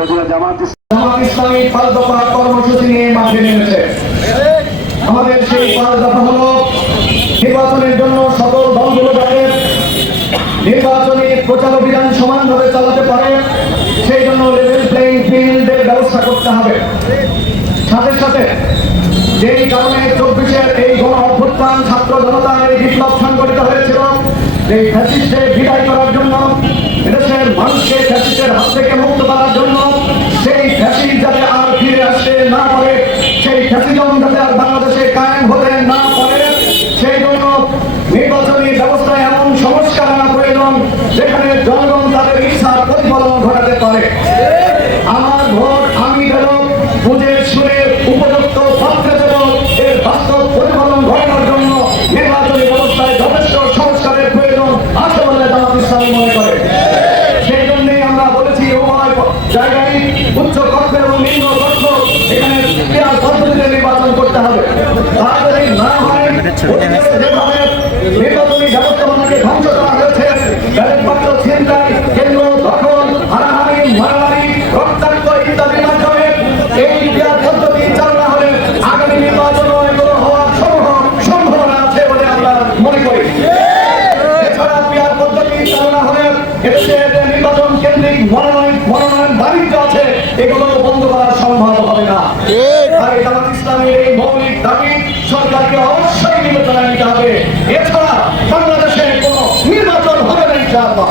যদিও জামাত ইসলামী 5 দফা কর্মসূচি নিয়ে মাঠে নেমেছে। আমাদের সেই 5 দফা হলো নির্বাচনের জন্য সকল দলগুলো যাতে নির্বাচনী প্রচার অভিযান সমানভাবে চালাতে পারে সেই জন্য লেভেল প্লেইং ফিল্ডের ব্যবস্থা করতে হবে। সাথে সাথে যেই কারণে 24-এর এই গণ অভ্যুত্থান ছাত্র জনতার এই বিপ্লব সংগঠিত হয়েছিল, এই ফ্যাসিস্টে বিদায় করার জন্য, এদেশের মানুষকে ফ্যাসিস্টের হাত থেকে মুক্ত করার জন্য, সেই ফ্যাসিস্ট যাতে আর ফিরে আসতে না পারে, সেই ফ্যাসিজম যাতে আর বাংলাদেশে কায়েম হতে না পারে, সেই জন্য নির্বাচনী ব্যবস্থায় এমন সংস্কার আনা প্রয়োজন যেখানে জনগণ তাদের ইচ্ছার প্রতিফলন ঘটাতে পারে। আমার ভোট আমি দেব, বুঝে শুনে উপযুক্ত পাত্রে দেব, এর বাস্তব প্রতিফলন ঘটানোর জন্য নির্বাচনী ব্যবস্থায় যথেষ্ট সংস্কারের প্রয়োজন আছে বলে জামাত ইসলামী মনে করে। সেই জন্যই আমরা বলেছি উভয় জায়গায় উচ্চ কক্ষ এবং নিম্ন কক্ষ এখানে ক্রিয়া পদ্ধতিতে নির্বাচন করতে হবে। তা যদি না হয় যেভাবে নির্বাচনী ব্যবস্থাপনাকে ধ্বংস করা হয়েছে, ব্যালট বাক্স ছিনতাই, কেন্দ্র দখল, হারাহারি, মারামারি, রক্তাক্ত ইত্যাদির মাধ্যমে এই ক্রিয়া পদ্ধতি চালনা হলে আগামী নির্বাচন এগুলো হওয়ার সম্ভাবনা আছে বলে আমরা মনে করি। এছাড়া ক্রিয়া পদ্ধতি চালনা হলে এদেশে নির্বাচন কেন্দ্রিক মনোনয়ন বাণিজ্য আছে, এগুলো বন্ধ করা সম্ভব হবে না। তাই জামাত ইসলামের এই মৌলিক দাবি সরকারকে অবশ্যই বিবেচনায় নিতে হবে। এছাড়া বাংলাদেশে কোনো নির্বাচন হবে না ইনশাআল্লাহ।